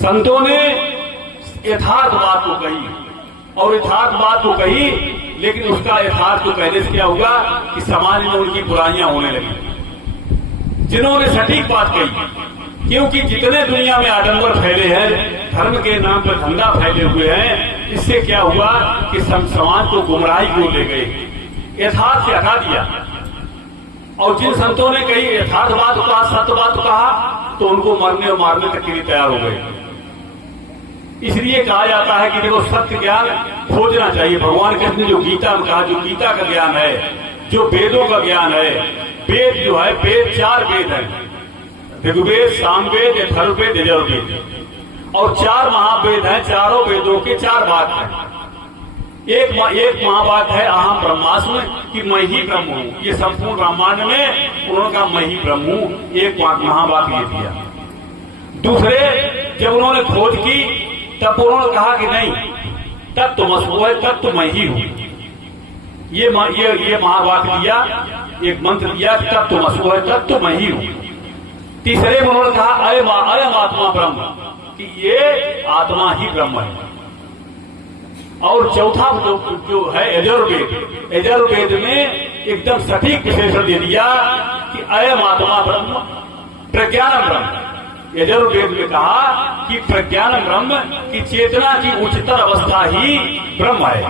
संतों ने यथार्थ बात को कही और यथार्थ बात को कही, लेकिन उसका यथार्थ को कहने से क्या हुआ कि समाज में उनकी बुराइयां होने लगी। जिन्होंने सटीक बात कही, क्योंकि जितने दुनिया में आडंबर फैले हैं, धर्म के नाम पर धंधा फैले हुए हैं, इससे क्या हुआ कि समाज को गुमराही की ओर ले गए, यथार्थ से हटा दिया। और जिन संतों ने कही यथार्थ बात कहा, सत्य बात कहा, तो उनको मरने और मारने तक के लिए तैयार हो गए। इसलिए कहा जाता है कि देखो सत्य ज्ञान खोजना चाहिए। भगवान कृष्ण ने जो गीता में कहा, जो गीता का ज्ञान है, जो वेदों का ज्ञान है, वेद जो है, वेद 4 वेद है, ऋग्वेद, सामवेद, अथर्ववेद, यजुर्वेद, और 4 महावेद हैं। चारों वेदों के 4 भाग हैं। एक महावाक्य है अहम ब्रह्मास्मि, कि मैं ही ब्रह्म हूं। ये संपूर्ण ब्रह्मांड में उन्होंने कहा मैं ही ब्रह्म हूं, एक महावाक्य ये दिया। दूसरे, जब उन्होंने खोज की तब उन्होंने कहा कि नहीं, तत्त्वमसि है, तत्व मैं ही हूं। ये महावाक्य दिया, एक मंत्र दिया, तत्त्वमसि है, तत्व मैं ही हूं। तीसरे में उन्होंने कहा अयम आत्मा ब्रह्म, कि ये आत्मा ही ब्रह्म है। और चौथा जो है यजुर्वेद, यजुर्वेद में एकदम सटीक विशेषण दे दिया कि अयम आत्मा ब्रह्म प्रज्ञानम ब्रह्म। यजुर्वेद में कहा कि प्रज्ञानम ब्रह्म, की चेतना की उच्चतर अवस्था ही ब्रह्म है।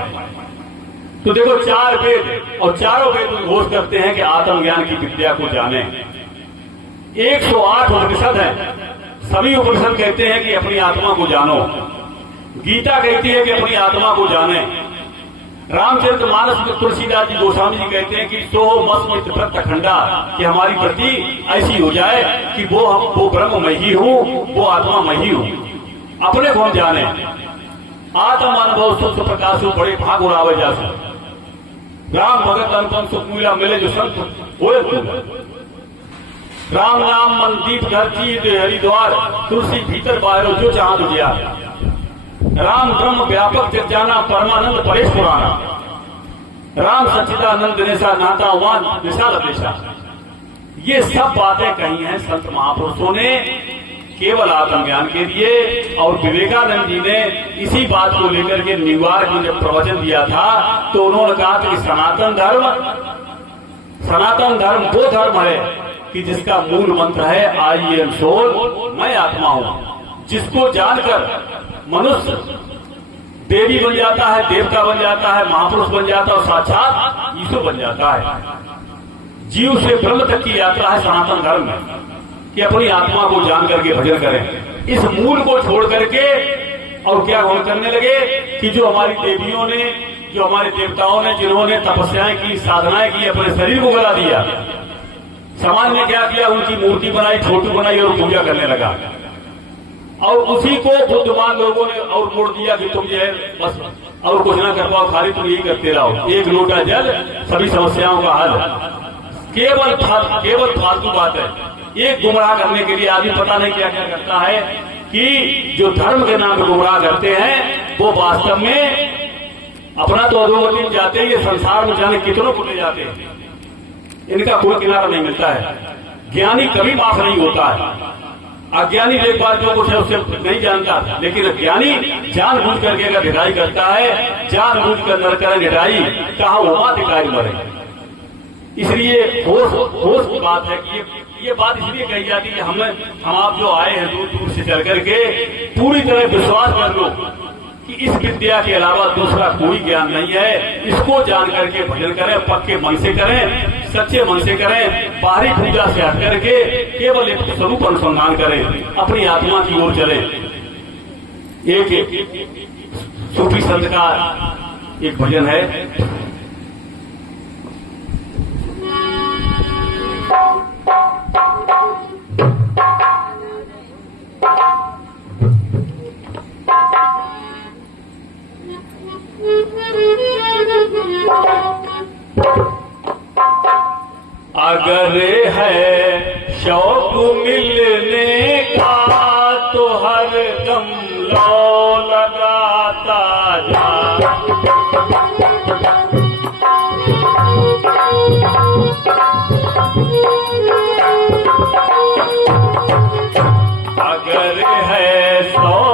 तो देखो 4 वेद, और चारों वेद घोष करते हैं कि आत्मज्ञान की विद्या को जाने। 108 उपनिषद है, सभी उपनिषद कहते हैं कि अपनी आत्मा को जानो। गीता कहती है कि अपनी आत्मा को जाने। रामचरितमानस में तुलसीदास जी गोस्वामी जी कहते हैं कि सो मस्मित प्रत्यखंडा, कि हमारी वृत्ति ऐसी हो जाए कि वो ब्रह्म मैं ही हूं, वो आत्मा मैं ही हूं। अपने को हम जाने। आत्म अनुभव सुख प्रकाशु, बड़े भाग उड़ावे जासु। राम भगत अनुपम सुख मिला, मिले जो संत होए फूल। राम नाम मन दीप घर चीज हरिद्वार, तुलसी भीतर बाहरो जो चांद उजिया। राम ब्रह्म व्यापक जग जाना, परमानंद परेश पुराना। राम सच्चिदानंद नेसा, नाता वान विशाल देशा। ये सब बातें कही हैं संत महापुरुषों ने केवल आत्मज्ञान के लिए। और विवेकानंद जी ने इसी बात को लेकर के न्यूयॉर्क में जब प्रवचन दिया था, तो उन्होंने कहा था कि सनातन धर्म वो धर्म है कि जिसका मूल मंत्र है आई एम सोल, मैं आत्मा हूं। जिसको जानकर मनुष्य देवी बन जाता है, देवता बन जाता है, महापुरुष बन जाता है और साक्षात ईश्वर बन जाता है। जीव से ब्रह्म तक की यात्रा है सनातन धर्म में, कि अपनी आत्मा को जान करके भजन करें। इस मूल को छोड़ करके और क्या करने लगे कि जो हमारी देवियों ने, जो हमारे देवताओं ने, जिन्होंने तपस्याएं की, साधनाएं की, अपने शरीर को गला दिया। समाज ने क्या किया, उनकी मूर्ति बनाई, छोटू बनाई और पूजा करने लगा। और उसी को बुद्धिमान लोगों ने और मोड़ दिया कि तुम जो है बस और कुछ ना कर पाओ, खाली तुम यही करते रहो, एक लोटा जल सभी समस्याओं का हल। केवल फालतू बात है। एक गुमराह करने के लिए आदमी पता नहीं क्या क्या करता है, कि जो धर्म के नाम पर गुमराह करते हैं वो वास्तव में अपना तो अधोगति जाते हैं, ये संसार में जाने कितनों को ले जाते हैं। इनका कोई किनारा नहीं मिलता है। ज्ञानी कभी माफ नहीं होता है। अज्ञानी एक बार जो कुछ है उससे नहीं जानता, लेकिन ज्ञानी जानबूझ करके अगर निराई करता है, जानबूझ कर नर करे निराई, कहा वो दिखाई मरे। इसलिए होश की बात है कि ये बात इसलिए कही जाती है कि हम आप जो आए हैं दूर दूर से चल करके, पूरी तरह विश्वास कर लो कि इस विद्या के अलावा दूसरा कोई ज्ञान नहीं है। इसको जान करके भजन करें, पक्के मन से करें, सच्चे मन से करें, बाहरी पूजा से हट करके केवल एक स्वरूप अनुसंधान करें, अपनी आत्मा की ओर चले। एक सूफी संत का एक भजन है, अगर है शौक मिलने का तो हर दम लो लगाता जा। अगर है शौक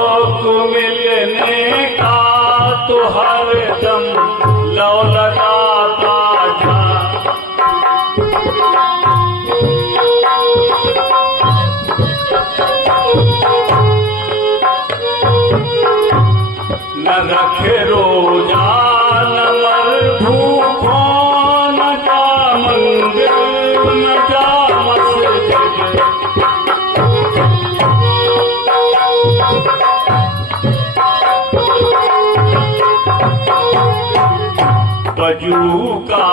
मज्जू का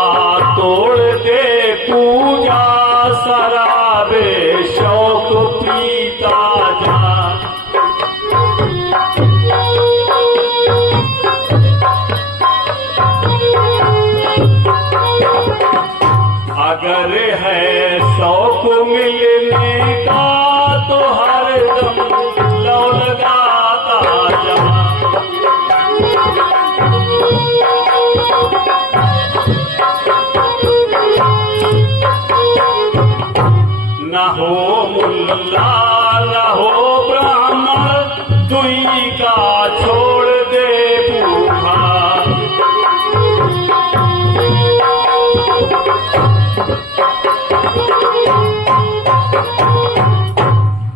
तोड़ दे पूजा शराबे शौक पीता जा। अगर है शौक मिलने का तो हरदम लौ लगाता जा। न हो मुल्ला न हो ब्राह्मण दुई का छोड़ दे भूखा।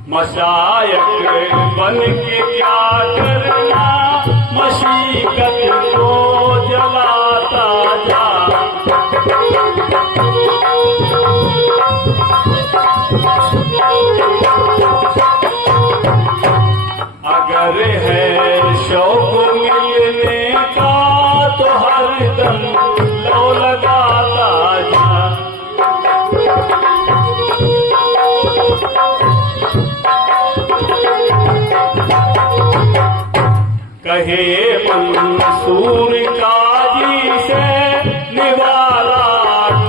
मशायक बन के क्या करना मशीकत को जलाता जा। अगर है शौक मिलने का तो हरदम लौ लगाता जा। कहे मंसूर काजी से निवाला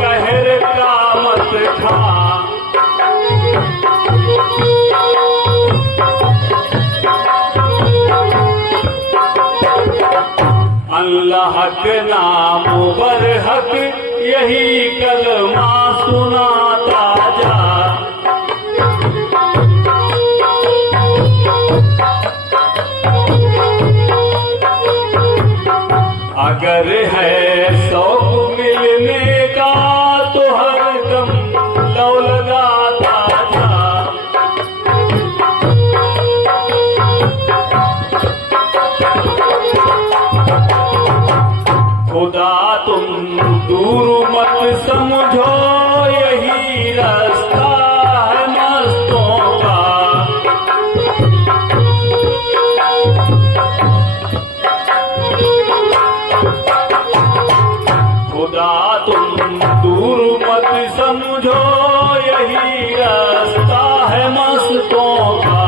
कहर का मत खा। अल्लाह के नाम बरहक यही कलमा सुनाता जा। अगर है शौक मिलने का तो हरदम लौ लगाता जा। खुदा तुम दूर मत समझो यही रास्ता है मस्तों का। खुदा तुम दूर मत समझो यही रास्ता है मस्तों का।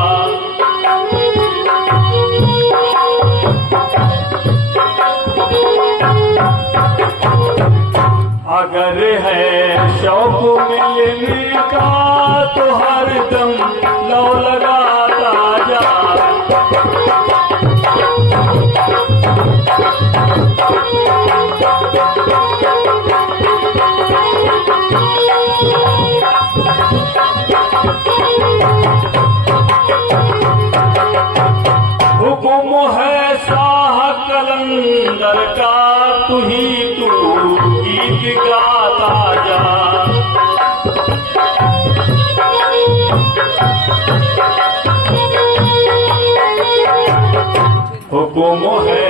अगर है शौक मिलने का तो हरदम लौ लगाता जा। हुक्म है शाह कलंदर का तू गीत गाता जा। हुक्म है